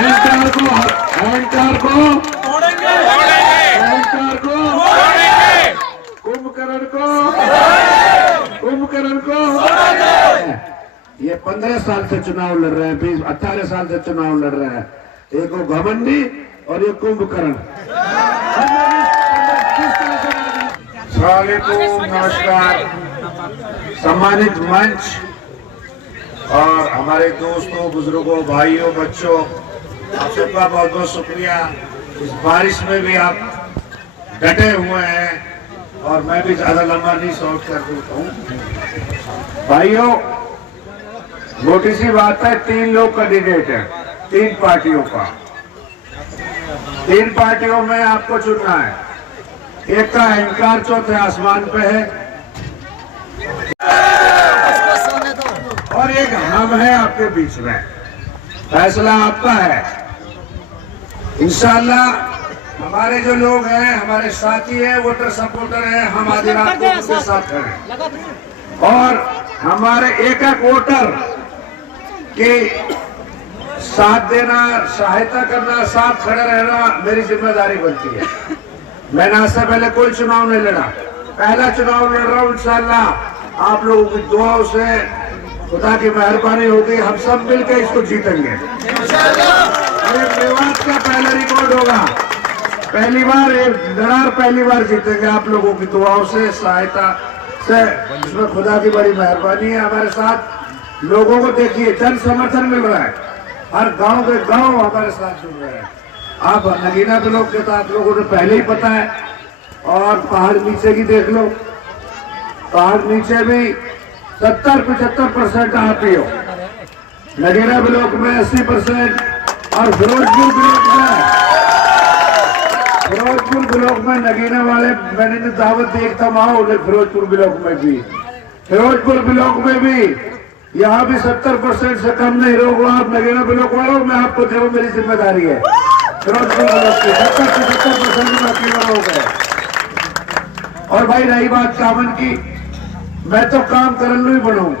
अहंकार को तोड़ेंगे, अहंकार को तोड़ेंगे, कुंभकर्ण को ये 15 साल से चुनाव लड़ रहे हैं, 18 साल से चुनाव लड़ रहे हैं। एक वो घमंडी और ये कुंभकर्ण। नमस्कार सम्मानित मंच और हमारे दोस्तों, बुजुर्गों, भाइयों, बच्चों, आप सबका बहुत बहुत शुक्रिया। इस बारिश में भी आप डटे हुए हैं और मैं भी ज्यादा लंबा नहीं शॉर्ट कर देता हूँ। भाइयों, छोटी सी बात है, 3 लोग कैंडिडेट हैं, 3 पार्टियों का। 3 पार्टियों में आपको चुनना है। एक का अहंकार चौथे आसमान पे है और एक हम है आपके बीच में। फैसला आपका है। इंशाल्लाह हमारे जो लोग हैं, हमारे साथी हैं, वोटर सपोर्टर हैं, हम आधी रात को उनके साथ खड़े और हमारे एक एक वोटर के साथ देना, सहायता करना, साथ खड़े रहना मेरी जिम्मेदारी बनती है। मैंने आज से पहले कोई चुनाव नहीं लड़ा, पहला चुनाव लड़ रहा हूँ। इंशाल्लाह आप लोगों की दुआओं से, खुदा की मेहरबानी होगी, हम सब मिलकर इसको जीतेंगे। अरे मेवात का पहला रिकॉर्ड होगा, पहली बार पहली बार जीतेंगे आप लोगों की दुआओं से, सहायता से। इसमें खुदा की बड़ी मेहरबानी है। हमारे साथ लोगों को देखिए, जन समर्थन मिल रहा है, हर गांव के गांव हमारे साथ जुड़ रहे हैं। आप नगीना ब्लॉक के तो आप लोगों को पहले ही पता है, और पहाड़ नीचे की देख लो, पहाड़ नीचे भी 70-75% आप ही हो। नगीना ब्लॉक में 80% और फिरोजपुर ब्लॉक में नगीना वाले मैंने दावत दी एक तमाम फिरोजपुर ब्लॉक में भी यहाँ भी 70% से कम नहीं लोग। आप नगीना ब्लॉक वालों, मैं आपको देखो, मेरी जिम्मेदारी है। फिरोजपुर ब्लॉक की 70% अकेला लोग है। और भाई रही बात कामन की, मैं तो काम करने ही बढ़ू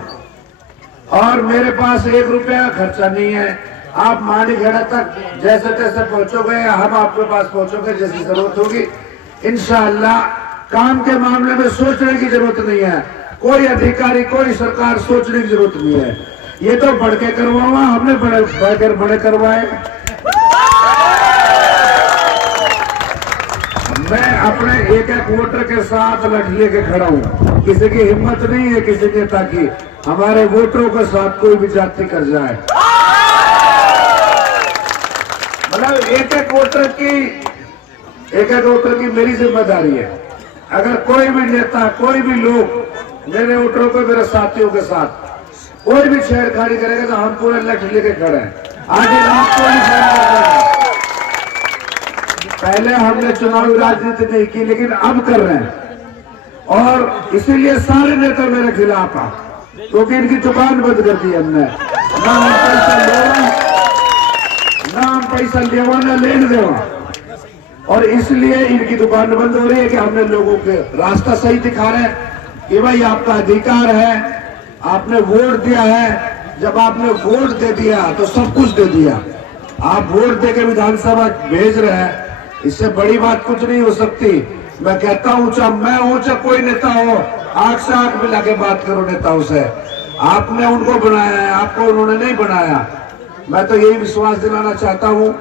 और मेरे पास 1 रुपया खर्चा नहीं है। आप मानीखेड़ा तक जैसे तैसे पहुंचोगे, हम आपके पास पहुंचोगे जैसी जरूरत होगी। इंशाअल्लाह काम के मामले में सोचने की जरूरत नहीं है, कोई अधिकारी, कोई सरकार सोचने की जरूरत नहीं है। ये तो बढ़ के करवाओ, हमने बड़े करवाए। मैं अपने एक एक वोटर के साथ लठ लेके खड़ा हूँ। किसी की हिम्मत नहीं है किसी के ताकि हमारे वोटरों के साथ कोई भी जाति कर जाए। मतलब एक एक वोटर की मेरी जिम्मेदारी है। अगर कोई भी नेता, कोई भी लोग मेरे वोटरों को, मेरे साथियों के साथ कोई भी छेड़खानी करेगा तो हम पूरे लठ लेके खड़े हैं। आगे रात को पहले हमने चुनावी राजनीति नहीं की, लेकिन अब कर रहे हैं और इसीलिए सारे नेता मेरे खिलाफ आ, क्योंकि इनकी दुकान बंद कर दी हमने। ना हम पैसा लेवा ना लेने देवा, और इसलिए इनकी दुकान बंद हो रही है कि हमने लोगों के रास्ता सही दिखा रहे हैं कि भाई आपका अधिकार है, आपने वोट दिया है। जब आपने वोट दे दिया तो सब कुछ दे दिया। आप वोट देके विधानसभा भेज रहे हैं, इससे बड़ी बात कुछ नहीं हो सकती। मैं कहता हूँ, चाहे मैं हूं चाहे कोई नेता हो, आंख से आंख मिला के बात करो नेताओं से। आपने उनको बनाया है, आपको उन्होंने नहीं बनाया। मैं तो यही विश्वास दिलाना चाहता हूँ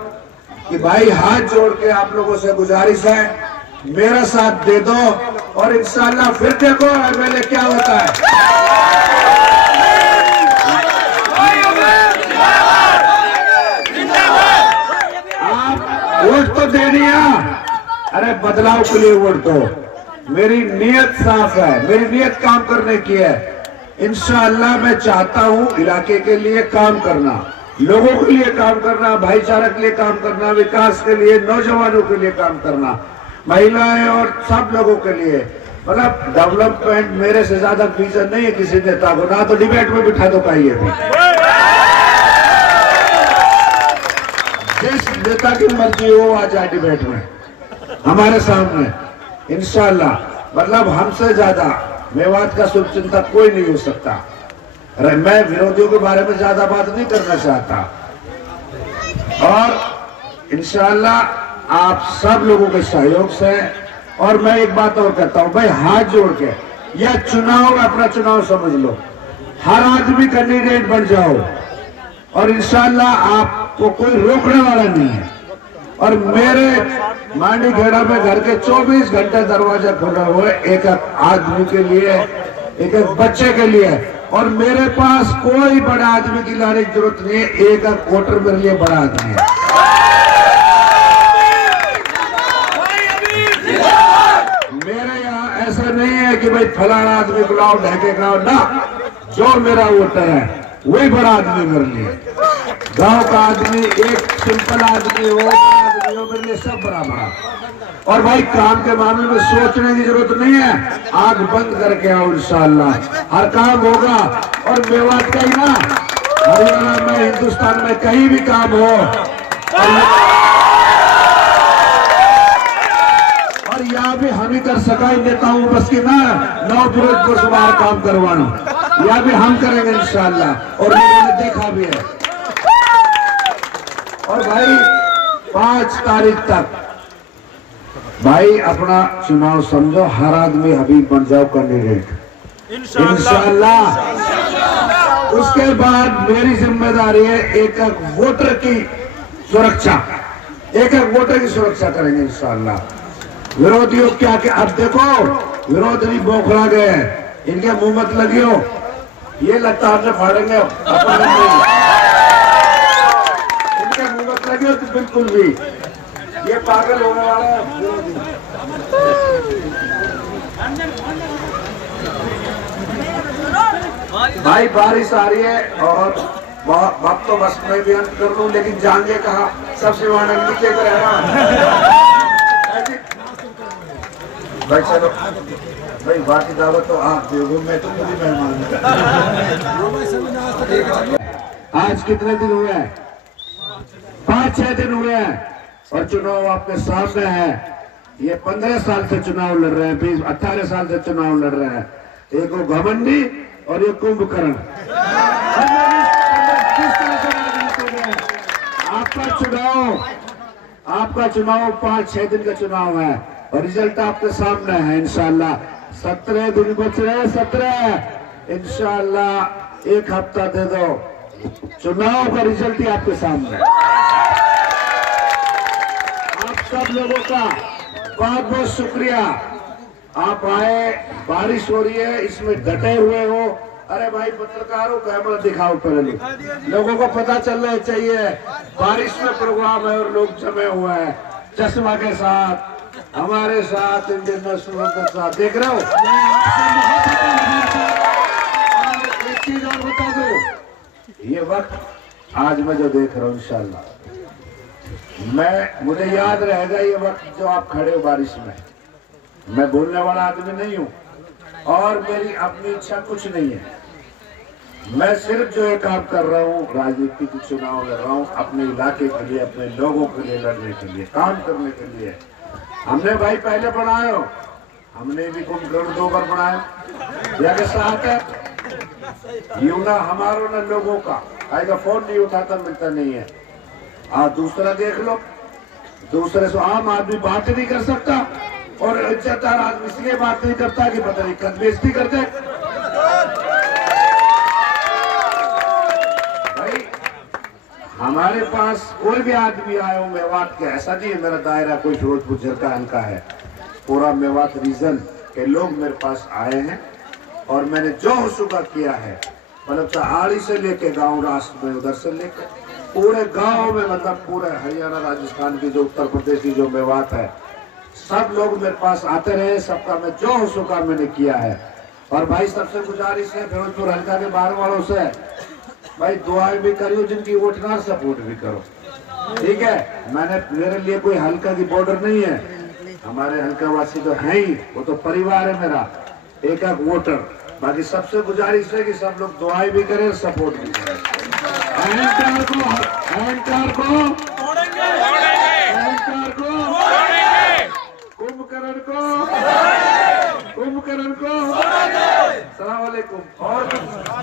कि भाई हाथ जोड़ के आप लोगों से गुजारिश है, मेरा साथ दे दो और इंशाल्लाह फिर देखो एमएलए क्या होता है। वोट तो देनी है, अरे बदलाव के लिए वोट दो। मेरी नीयत साफ है, मेरी नीयत काम करने की है। इंशाअल्लाह मैं चाहता हूँ इलाके के लिए काम करना, लोगों के लिए काम करना, भाईचारा के लिए काम करना, विकास के लिए, नौजवानों के लिए काम करना, महिलाएं और सब लोगों के लिए। मतलब डेवलपमेंट मेरे से ज्यादा विजन नहीं है किसी नेता को, ना तो डिबेट में बिठा दो पाइए। जिस नेता की मर्जी हो आ जाए डिबेट में हमारे सामने, इंशाल्लाह। मतलब हमसे ज्यादा मेवात का शुभचिंतक कोई नहीं हो सकता। अरे मैं विरोधियों के बारे में ज्यादा बात नहीं करना चाहता। और इंशाअल्लाह आप सब लोगों के सहयोग से। और मैं एक बात और कहता हूं भाई, हाथ जोड़ के, यह चुनाव अपना चुनाव समझ लो, हर आदमी कैंडिडेट बन जाओ और इंशाअल्लाह आपको कोई रोकने वाला नहीं है। और मेरे मांडी खेड़ा में घर के 24 घंटे दरवाजा खुला हुआ है, एक एक आदमी के लिए, एक एक बच्चे के लिए। और मेरे पास कोई बड़ा आदमी की लाने की जरूरत नहीं है, एक एक वोटर मेरे लिए बड़ा आदमी है। मेरे यहाँ ऐसा नहीं है कि भाई फलाना आदमी बुलाओ ढके खाओ ना, जो मेरा वोटर है वही बड़ा आदमी मेरे लिए। गांव का आदमी, एक सिंपल आदमी हो, आदमी हो, मेरे लिए सब बराबर। और भाई काम के मामले में सोचने की जरूरत नहीं है, आंख बंद करके आओ, इंशाअल्लाह हर काम होगा। और मेवात का ही ना, हरियाणा में, हिंदुस्तान में कहीं भी काम हो, और यहाँ भी हम ही कर सका नेताओं बस की ना, नौ फिरोजपुर से बाहर काम करवाना, यह भी हम करेंगे इंशाअल्लाह। और मैंने देखा भी है। और भाई 5 तारीख तक भाई अपना चुनाव समझो, हर आदमी हबीब बन जाओ कैंडिडेट इंशाअल्लाह। उसके बाद मेरी जिम्मेदारी है एक एक वोटर की सुरक्षा, एक एक वोटर की सुरक्षा करेंगे इंशाअल्लाह। विरोधियों क्या क्या, अब देखो विरोधी बोखला गए, इनके मुंह मत लगियो, ये लगता आपने फाड़ेंगे, इनके मुंह मत लगियो तो बिल्कुल भी, ये पागल होने वाला है विरोधी। भाई बारिश आ रही है और वक्त तो बस मैं भी अंत कर लूं, लेकिन जाएंगे कहा, सबसे वहां नीचे को रहना भाई। चलो भाई, बाकी दावत तो आप दोगे, मैं तो खुद ही मेहमान हूं। आज कितने दिन हुए हैं? 5-6 दिन हुए हैं और चुनाव आपके सामने है। ये 15 साल से चुनाव लड़ रहे हैं, 18 साल से चुनाव लड़ रहे हैं। एक वो घमंडी और ये कुंभकर्ण। आपका चुनाव 5-6 दिन का चुनाव है और रिजल्ट आपके सामने है इंशाअल्लाह। 17 दिन बच रहे हैं, 17 इंशाअल्लाह, एक हफ्ता दे दो, चुनाव का रिजल्ट ही आपके सामने। आप सब लोगों का बहुत बहुत शुक्रिया, आप आए, बारिश हो रही है, इसमें डटे हुए हो। अरे भाई पत्रकारों, कैमरा दिखाओ पहले, लोगों को पता चलना चाहिए बारिश में प्रोग्राम है और लोग जमे हुए हैं चश्मा के साथ, हमारे साथ, इंडियन नेशनल के साथ। देख रहे हो, एक चीज और बता दो, ये वक्त आज मैं जो देख रहा हूँ इंशाल्लाह, मुझे याद रहेगा ये वक्त जो आप खड़े हो बारिश में। मैं बोलने वाला आदमी नहीं हूँ और मेरी अपनी इच्छा कुछ नहीं है। मैं सिर्फ जो ये काम कर रहा हूँ, राजनीति के चुनाव लड़ रहा हूँ, अपने इलाके के लिए, अपने लोगों के लिए लड़ने के लिए, काम करने के लिए। हमने भाई पहले बनाए हो, हमने भी कुंभकर्ण 2 बार बनाए, या के साथ है यूं ना हमारो ना लोगों का। आएगा फोन नहीं उठाता, मिलता नहीं है। आज दूसरा देख लो, दूसरे से आम आदमी बात नहीं कर सकता और इज्जतदार आदमी इसलिए बात नहीं करता कि पता नहीं कद बेइज्जती करते। भाई हमारे पास कोई भी आदमी आए हो मेवात के, ऐसा नहीं है मेरा दायरा कोई फिरोजपुर झरका हल्का है, पूरा मेवात रीजन के लोग मेरे पास आए हैं और मैंने जो हुसूका किया है, मतलब आड़ी से लेके गांव राष्ट्र में, उधर से लेके पूरे गांव में, मतलब पूरे हरियाणा राजस्थान की जो उत्तर प्रदेश की जो मेवात है, सब लोग मेरे पास आते रहे, सबका मैं जो हुसूका मैंने किया है। और भाई सबसे गुजारिश है फिरोजपुर हल्का के बाहर वालों से, भाई दुआएं भी करियो, जिनकी वोट ना सपोर्ट भी करो, ठीक है। मेरे लिए कोई हल्का की बॉर्डर नहीं है, हमारे हल्का वासी तो है ही, वो तो परिवार है मेरा, एक एक वोटर। बाकी सबसे गुजारिश है कि सब लोग दुआएं भी करें, सपोर्ट भी करें। अहंकार को कुंभकर्ण को सलाम वालेकुम। और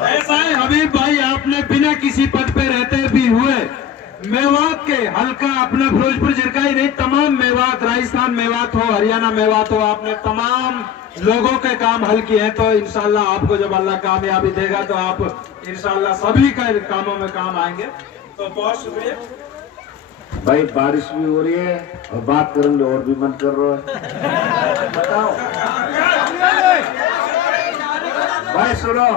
ऐसा है हबीब भाई, आपने बिना किसी पद पे रहते भी हुए मेवात मेवात के हल्का अपना फिरोजपुर जिला ही नहीं, तमाम मेवात, राजस्थान मेवात हो, हरियाणा मेवात हो, आपने तमाम लोगों के काम हल किए हैं। तो इंशाल्लाह आपको जब अल्लाह कामयाबी देगा तो आप इंशाल्लाह सभी का कामों में काम आएंगे। तो बहुत शुक्रिया भाई। बारिश भी हो रही है और बात करेंगे और भी मन कर रहा है। बताओ भाई, सुनो,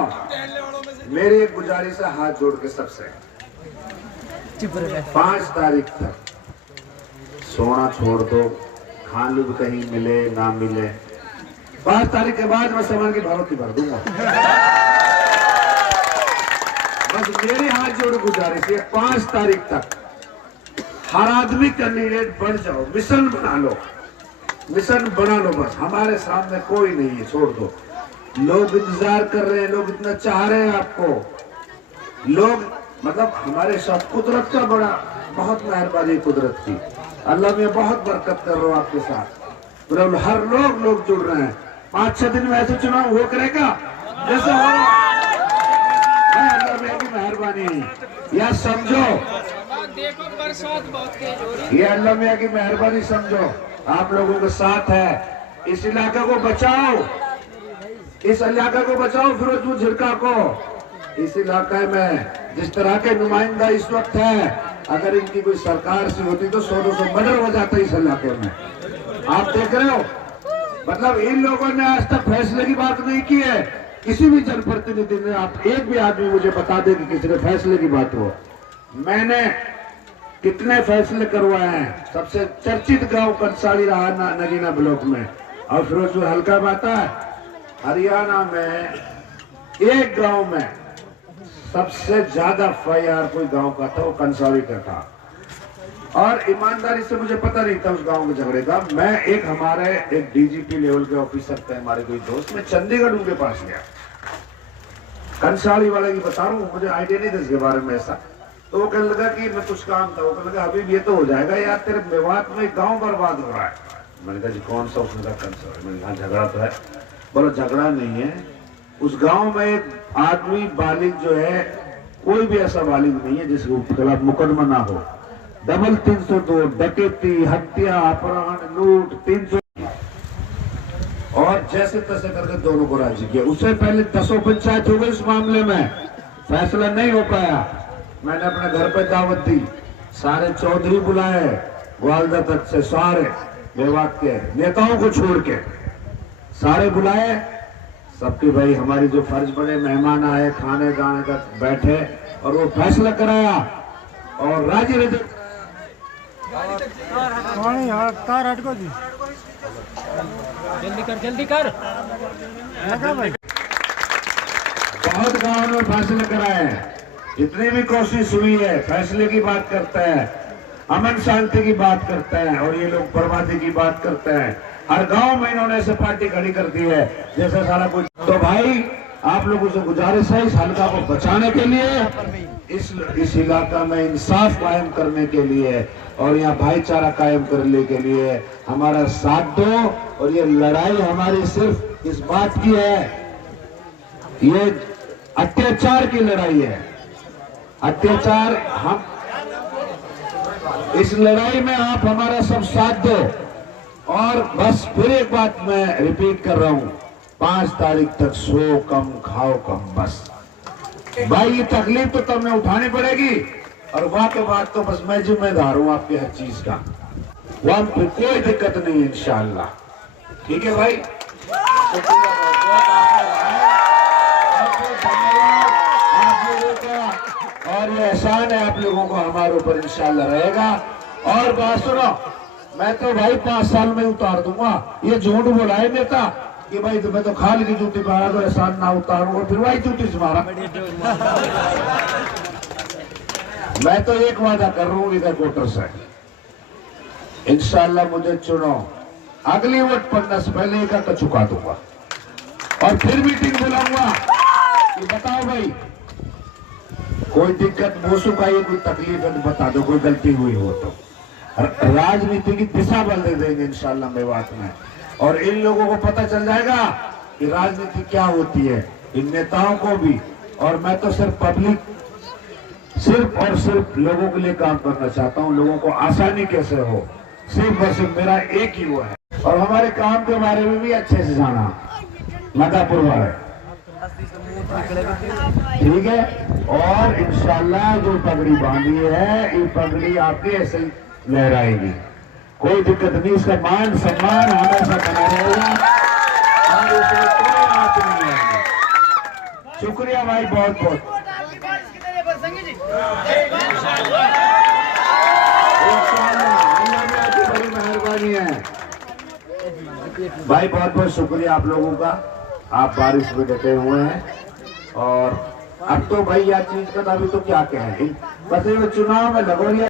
मेरी एक गुजारिश है हाथ जोड़ के सबसे, 5 तारीख तक सोना छोड़ दो, खाने भी कहीं मिले ना मिले। 5 तारीख के बाद मैं सामान की भाड़ों की भर दूंगा। बस मेरी हाथ जोड़ गुजारिश है, 5 तारीख तक हर आदमी कैंडिडेट बन जाओ, मिशन बना लो, मिशन बना लो। बस हमारे सामने कोई नहीं है, छोड़ दो। लोग इंतजार कर रहे हैं, लोग इतना चाह रहे हैं आपको, लोग मतलब हमारे साथ कुदरत का बड़ा बहुत मेहरबानी, कुदरत की अल्लाह में बहुत बरकत कर रहा हूँ आपके साथ। मतलब हर लोग जुड़ रहे हैं। 5-6 दिन में ऐसे चुनाव हो करेगा जैसे हो रहा, अल्लाह में की मेहरबानी। या समझो, देखो बरसात बहुत तेज हो रही ये अल्लाह मियाँ की मेहरबानी समझो, आप लोगों के साथ है। इस इलाके को बचाओ, इस इलाके को बचाओ, फिरोजपुर झिरका को। इस इलाके में जिस तरह के नुमाइंदा इस वक्त है, अगर इनकी कोई सरकार सी होती तो 100-200 मर्डर हो जाता इस इलाके में। आप देख रहे हो, मतलब इन लोगों ने आज तक फैसले की बात नहीं की है। किसी भी जनप्रतिनिधि ने, आप एक भी आदमी मुझे बता दे कि किसी ने फैसले की बात हो। मैंने कितने फैसले करवाए हैं। सबसे चर्चित गांव कंसाली रहा नगीना ब्लॉक में, और फिरोजपुर हल्का में आता है। हरियाणा में एक गांव में सबसे ज्यादा FIR कोई गांव का था, वो कंसाली का था। और ईमानदारी से मुझे पता नहीं था उस गांव के झगड़े का। मैं हमारे एक DGP लेवल के ऑफिसर थे, हमारे कोई दोस्त, मैं चंडीगढ़ उनके पास गया, कंसाली वाले की बता रहा हूँ, मुझे आइडिया नहीं था इसके बारे में ऐसा। तो वो कहने लगा कि मैं कुछ काम था, वो कहने लगा अभी ये तो हो जाएगा यार, तेरे मेवात में गांव बर्बाद हो रहा है। मैंने कहा जी कौन सा? उसने कहा कंसाली। मैंने कहा झगड़ा तो है। बोलो झगड़ा नहीं है, उस गांव में एक आदमी बालिग जो है, कोई भी ऐसा बालिग नहीं है जिसके खिलाफ मुकदमा ना हो। डबल 302 डकैती, हत्या, अपहरण, लूट 300, और जैसे तैसे करके दोनों को राजी किया। उससे पहले 10 पंचायत हो गई इस मामले में, फैसला नहीं हो पाया। मैंने अपने घर पे दावत दी, सारे चौधरी बुलाए, ग्वालदा तक से सारे मेवात के नेताओं को छोड़ के सारे बुलाए। सबके भाई हमारी जो फर्ज बने, मेहमान आए, खाने गाने का बैठे, और वो फैसला कराया और राजी रहे। जल्दी कर बहुत गांव में फैसले कराए, जितनी भी कोशिश हुई है फैसले की बात करते हैं, अमन शांति की बात करते हैं, और ये लोग बर्बादी की बात करते हैं। हर गांव में इन्होंने ऐसे पार्टी खड़ी कर दी है जैसे सारा कुछ। तो भाई आप लोगों से गुजारिश है, इस हल्का को बचाने के लिए, इस इलाका में इंसाफ कायम करने के लिए और यहाँ भाईचारा कायम करने के लिए हमारा साथ दो। और ये लड़ाई हमारी सिर्फ इस बात की है, ये अत्याचार की लड़ाई है। अत्याचार, हम इस लड़ाई में आप हमारा सब साथ दो। और बस फिर एक बात मैं रिपीट कर रहा हूं, 5 तारीख तक सो कम खाओ कम। बस भाई ये तकलीफ तो तुमने उठानी पड़ेगी, और वहां के बाद तो बस मैं जिम्मेदार हूं आपकी हर चीज का। वहां पे कोई दिक्कत नहीं इंशाअल्लाह। ठीक है भाई, शुक्रिया आप लोगों का, और ये एहसान है आप लोगों को हमारे ऊपर इंशाअल्लाह रहेगा। और बात सुनो, मैं तो भाई 5 साल में उतार दूंगा। ये झूठ बोला है नेता कि भाई मैं तो खाली की जूती मारा तो एहसान ना उतारूंगा, फिर वही जूती से मारा। मैं तो एक वादा कर रहा हूँ इधर वोटर से, इंशाअल्लाह मुझे चुनो, अगली वोट पड़ने से पहले एक चुका दूंगा, और फिर मीटिंग बुलाऊंगा कि बताओ भाई कोई दिक्कत मोसू का, ये कोई तकलीफ है तो बता दो, कोई गलती हुई हो तो। राजनीति की दिशा बदल देंगे इंशाअल्लाह मेवात में, और इन लोगों को पता चल जाएगा कि राजनीति क्या होती है, इन नेताओं को भी। और मैं तो सिर्फ पब्लिक सिर्फ और सिर्फ लोगों के लिए काम करना चाहता हूँ। लोगों को आसानी कैसे हो, सिर्फ और सिर्फ मेरा एक ही वो है। और हमारे काम के बारे में भी अच्छे से जाना, मदापुर वाले, ठीक है। और इंशाल्लाह जो पगड़ी बांधी है, ये पगड़ी आपकी ऐसे ही लहराएगी, कोई दिक्कत नहीं। इसका मान सम्मान हमेशा बना रहेगा, हम इसमें कोई बात नहीं है। शुक्रिया भाई, बहुत बहुत। अल्लाह में आपकी बड़ी मेहरबानी है भाई, बहुत बहुत शुक्रिया आप लोगों का। आप बारिश में डटे हुए हैं। और अब तो भाई यार चीज का अभी तो क्या कहें, बस ये चुनाव में लगोरिया